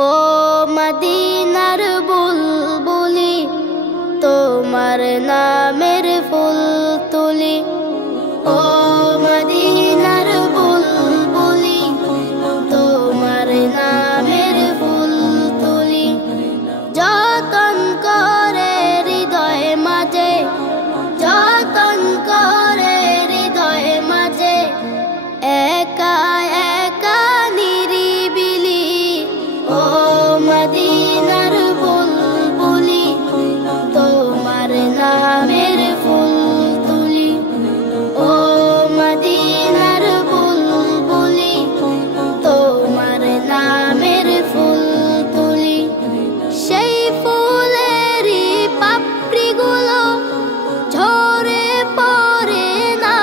ও মদিনার বুলবুলি, তোমার নামের ফুল তুলি। ও মদিনার বুলবুলি, তোমার নামের ফুল তুলি। যতন করে হৃদয় মাঝে, যতন করে হৃদয় মাঝে, একা একা নিরিবিলি। ও মদিনার বুলবুলি, তোমার নামের ফুল তুলি। ও মদিনার বুলবুলি, তোমার নামের ফুল তুলি। সেই ফুলেরই পাপড়িগুলো ঝরে পড়ে না,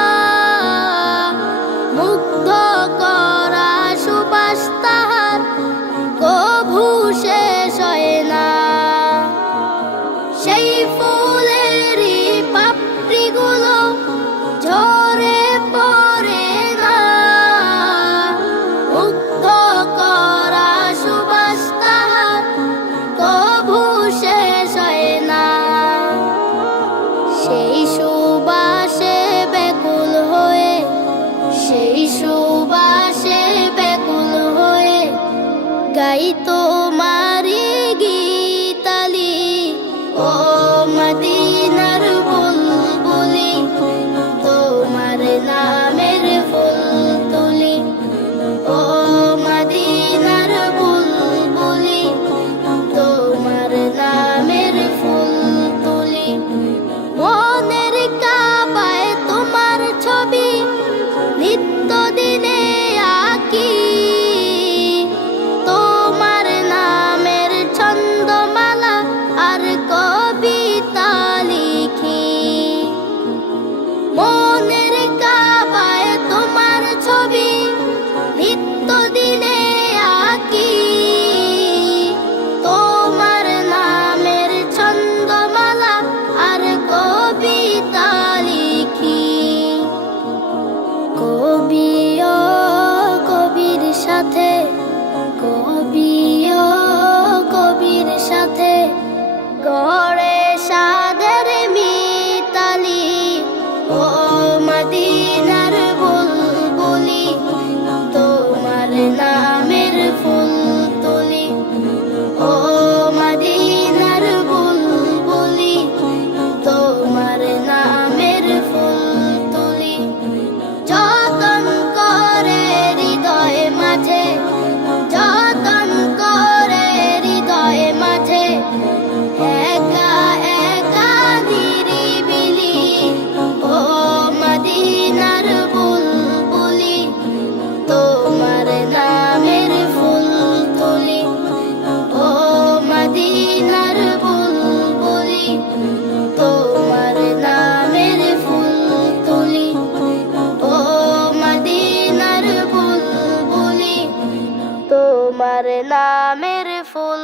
মুগ্ধ করা সুবাস তাহার কভু শেষ হয় না। সেই ফুলেরই পাপড়িগুলো ঝরে পড়ে না, মুগ্ধ করা সুবাস তাহার কভু শেষ হয় না। সেই সুবাসে ব্যাকুল হয়ে, সেই সুবাসে ব্যাকুল হয়ে গাই তোমারি গীতালি। ও মদিনার বুলবুলি, তোমার নামের ফুল তুলি। ও মদিনার বুলবুলি, তোমার নামের ফুল তুলি। মনের কাবায় তোমার ছবি নিত্য দিনে আঁকি, তোমার নামের ছন্দমালা আর কবিতা লিখি। মনের কাবায় তোমার ছবি নিত্য দিনে আঁকি, তোমার নামের ছন্দমালা আর কবিতা লিখি। কবি ও কবির সাথে, কবি ও কবির সাথে গড়ে সাদের মিতালি। ও মদিনার বুলবুলি, তোমার নামের ফুল তুলি। ও মদিনার বুলবুলি, তোমার নামের ফুল তুলি। যতন করে হৃদয় মাঝে, যতন করে হৃদয় মাঝে, একা একা নিরিবিলি। ও মদিনার বুলবুলি, তোমার নামের ফুল তুলি। ও মদিনার বুলবুলি, তোমার নামের ফুল তুলি। ও মদিনার বুলবুলি, তোমার নামের ফুল